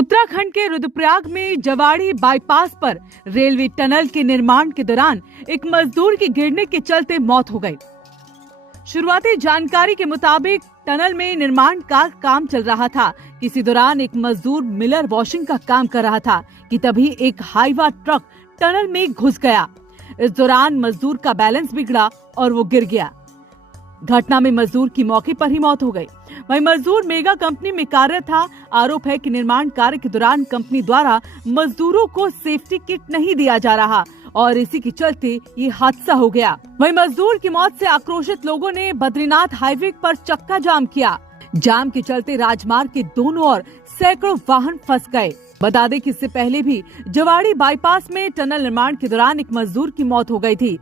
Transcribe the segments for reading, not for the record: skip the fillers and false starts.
उत्तराखंड के रुद्रप्रयाग में जवाड़ी बाईपास पर रेलवे टनल के निर्माण के दौरान एक मजदूर की गिरने के चलते मौत हो गई। शुरुआती जानकारी के मुताबिक टनल में निर्माण का काम चल रहा था। किसी दौरान एक मजदूर मिलर वॉशिंग का काम कर रहा था कि तभी एक हाईवा ट्रक टनल में घुस गया। इस दौरान मजदूर का बैलेंस बिगड़ा और वो गिर गया। घटना में मजदूर की मौके पर ही मौत हो गई। वहीं मजदूर मेगा कंपनी में कार्यरत था। आरोप है कि निर्माण कार्य के दौरान कंपनी द्वारा मजदूरों को सेफ्टी किट नहीं दिया जा रहा और इसी के चलते ये हादसा हो गया। वहीं मजदूर की मौत से आक्रोशित लोगों ने बद्रीनाथ हाईवे पर चक्का जाम किया। जाम के चलते राजमार्ग के दोनों ओर सैकड़ों वाहन फंस गए। बता दें कि इससे पहले भी जवाड़ी बाईपास में टनल निर्माण के दौरान एक मजदूर की मौत हो गई थी।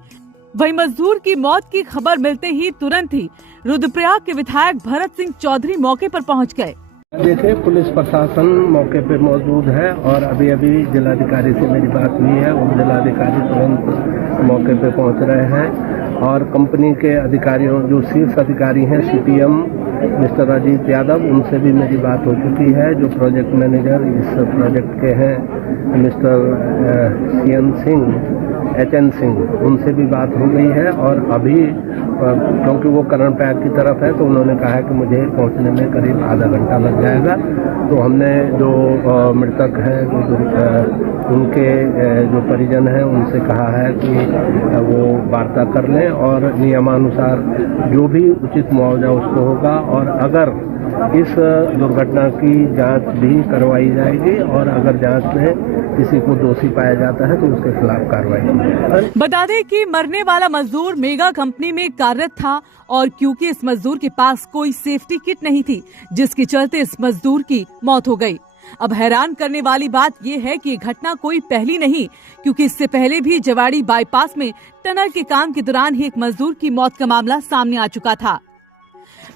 वहीं मजदूर की मौत की खबर मिलते ही तुरंत ही रुद्रप्रयाग के विधायक भरत सिंह चौधरी मौके पर पहुंच गए। देखिए, पुलिस प्रशासन मौके पे मौजूद है और अभी जिलाधिकारी से मेरी बात हुई है। उन जिलाधिकारी तुरंत मौके पे पहुंच रहे हैं और कंपनी के अधिकारियों, जो शीर्ष अधिकारी हैं, CTM मिस्टर अजीत यादव, उनसे भी मेरी बात हो चुकी है। जो प्रोजेक्ट मैनेजर इस प्रोजेक्ट के हैं मिस्टर HN सिंह, उनसे भी बात हो गई है और अभी क्योंकि वो कर्णप्रयाग की तरफ है तो उन्होंने कहा है कि मुझे पहुंचने में करीब आधा घंटा लग जाएगा। तो हमने जो मृतक हैं, उनके जो परिजन हैं, उनसे कहा है कि वो वार्ता कर लें और नियमानुसार जो भी उचित मुआवजा उसको होगा और अगर इस दुर्घटना की जांच भी करवाई जाएगी और अगर जांच में किसी को दोषी पाया जाता है तो उसके खिलाफ कार्रवाई होगी। बता दें कि मरने वाला मजदूर मेगा कंपनी में कार्यरत था और क्योंकि इस मजदूर के पास कोई सेफ्टी किट नहीं थी, जिसके चलते इस मजदूर की मौत हो गई। अब हैरान करने वाली बात ये है कि ये घटना कोई पहली नहीं, क्योंकि इससे पहले भी जवाड़ी बाईपास में टनल के काम के दौरान ही एक मजदूर की मौत का मामला सामने आ चुका था।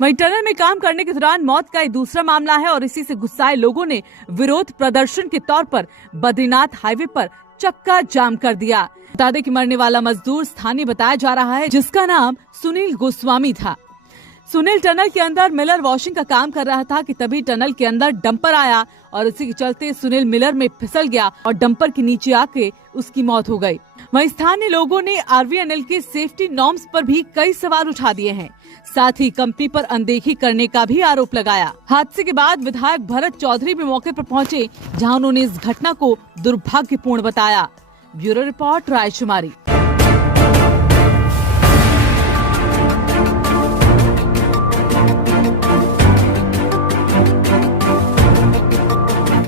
वहीं टनल में काम करने के दौरान मौत का दूसरा मामला है और इसी से गुस्साए लोगों ने विरोध प्रदर्शन के तौर पर बद्रीनाथ हाईवे पर चक्का जाम कर दिया। बता दें कि मरने वाला मजदूर स्थानीय बताया जा रहा है, जिसका नाम सुनील गोस्वामी था। सुनील टनल के अंदर मिलर वॉशिंग का काम कर रहा था कि तभी टनल के अंदर डंपर आया और इसी के चलते सुनील मिलर में फिसल गया और डंपर के नीचे आके उसकी मौत हो गई। वहीं स्थानीय लोगों ने RVNL के सेफ्टी नॉर्म्स पर भी कई सवाल उठा दिए हैं, साथ ही कंपनी पर अनदेखी करने का भी आरोप लगाया। हादसे के बाद विधायक भरत चौधरी भी मौके पर पहुंचे, जहां उन्होंने इस घटना को दुर्भाग्यपूर्ण बताया। Bureau report, रायशुमारी।